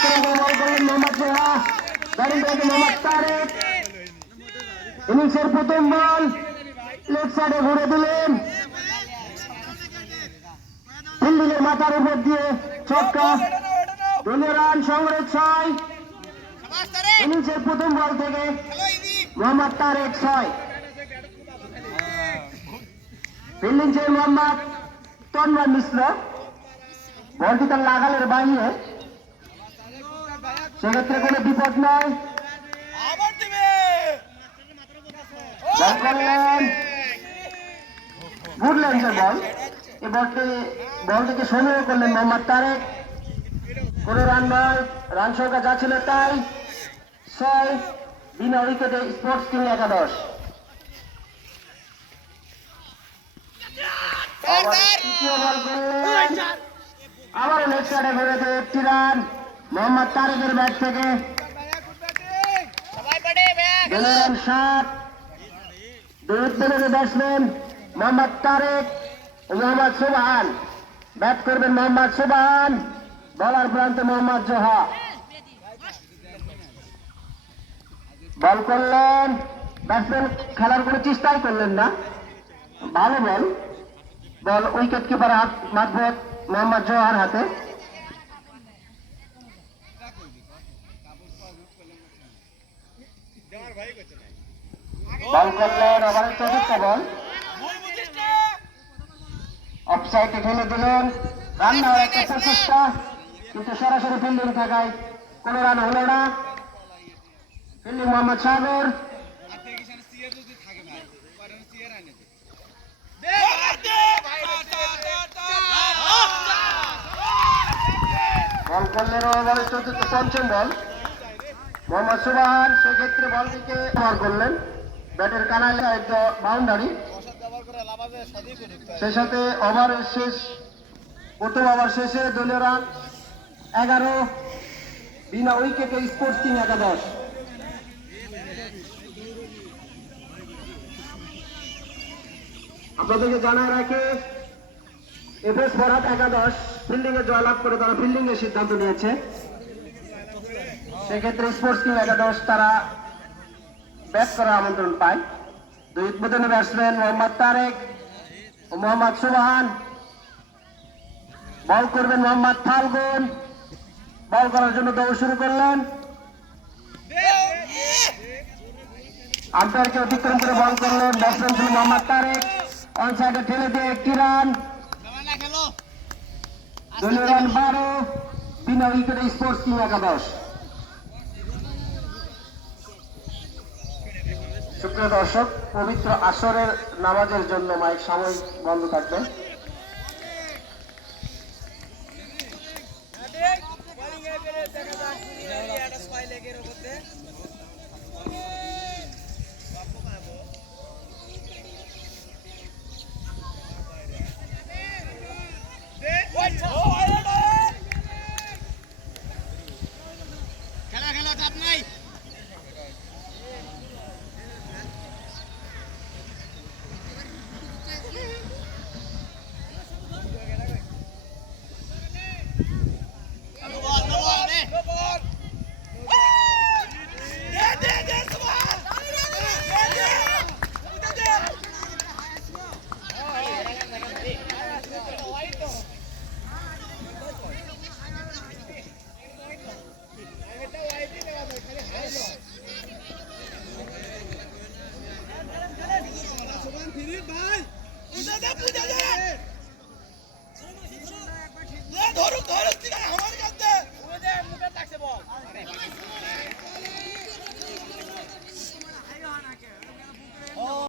প্রথম বল করলেন মোহাম্মদ মোহাম্মদ তারেক ইনিংসের প্রথম বল সাইডে ঘুরে দিলেন ফিল্ডিংয়ের মাথার উপর দিয়ে ছক্কা দলীয় রান সংগ্রহ ছয় ইনিংসের প্রথম বল থেকে মোহাম্মদ তারেক ছয় ফিল্ডিং ছিল মোহাম্মদ তন্ময় মিশ্র। বলটি তার লাগালের বাইরে সেক্ষেত্রে কোনো বিপদ নয় গুড লেন্সের বল। এই বলটি বলটিকে সংগ্রহ করলেন মোহাম্মদ তারেক। কোনো রান নয়। রান সংখ্যা যা ছিল তাই। ছয়। বিনা উইকেটে স্পোর্টস কিং একাদশ। আবার লেগ সাইডে ঘুরেছে একটি রান। মোহাম্মদ তারেকের ব্যাট থেকে। সাত। ব্যাটসম্যান মোহাম্মদ তারেক মোহাম্মদ সুবহান। ব্যাট করবেন মোহাম্মদ সুবহান। বলার প্রান্তে মোহাম্মদ জোহা। বল করলেন। ব্যাটসম্যান খেলার কোনো চেষ্টাই করলেন না। ভালো বল। বল উইকেট কিপার হাত মোহাম্মদ জোহার হাতে। বল করলেন ওভারের চতুর্থ বল। অফসাইডে ঠেলে দিলেন। রান নেওয়ার একটা প্রচেষ্টা, কিন্তু সরাসরি ফিল্ডিং থাকায় কোনো রান হলো না। ফিল্ডিং মোহাম্মদ সাগর। বল করলেন ওভারের চতুর্থ পঞ্চম বল। মোহাম্মদ সুবাহান সেক্ষেত্রে বলটিকে বল করলেন। ব্যাটের কানালে একটা বাউন্ডারি। সেই সাথে ওভারের শেষ, প্রথম ওভার শেষে দলীয় রান এগারো, বিনা উইকেটে স্পোর্টস কিং একাদশ আপনাদেরকে জানায় রাখে এফএস ফরহাদ একাদশ ফিল্ডিং এ জয়লাভ করে তারা ফিল্ডিং এর সিদ্ধান্ত নিয়েছে। সেক্ষেত্রে স্পোর্টস কিং একাদশ তারা ব্যাট করার আমন্ত্রণ পায়। দুই উদ্বোধনী ব্যাটসম্যান মোহাম্মদ তারেক ও মোহাম্মদ সুবাহান। বল করবেন মোহাম্মদ ফাল্গুন। বল করার জন্য দৌড় শুরু করলেন। আম্পায়ারকে অতিক্রম করে বল করলেন ব্যাটসম্যান ছিল মোহাম্মদ তারেক। অন সাইডে ঠেলে দিয়ে একটি রান দলীয় রান বারো। বিনা উইকেটে স্পোর্টস কিং একাদশ সুপ্রিয় দর্শক, পবিত্র আসরের নামাজের জন্য মাইক সাময়িক বন্ধ থাকবে।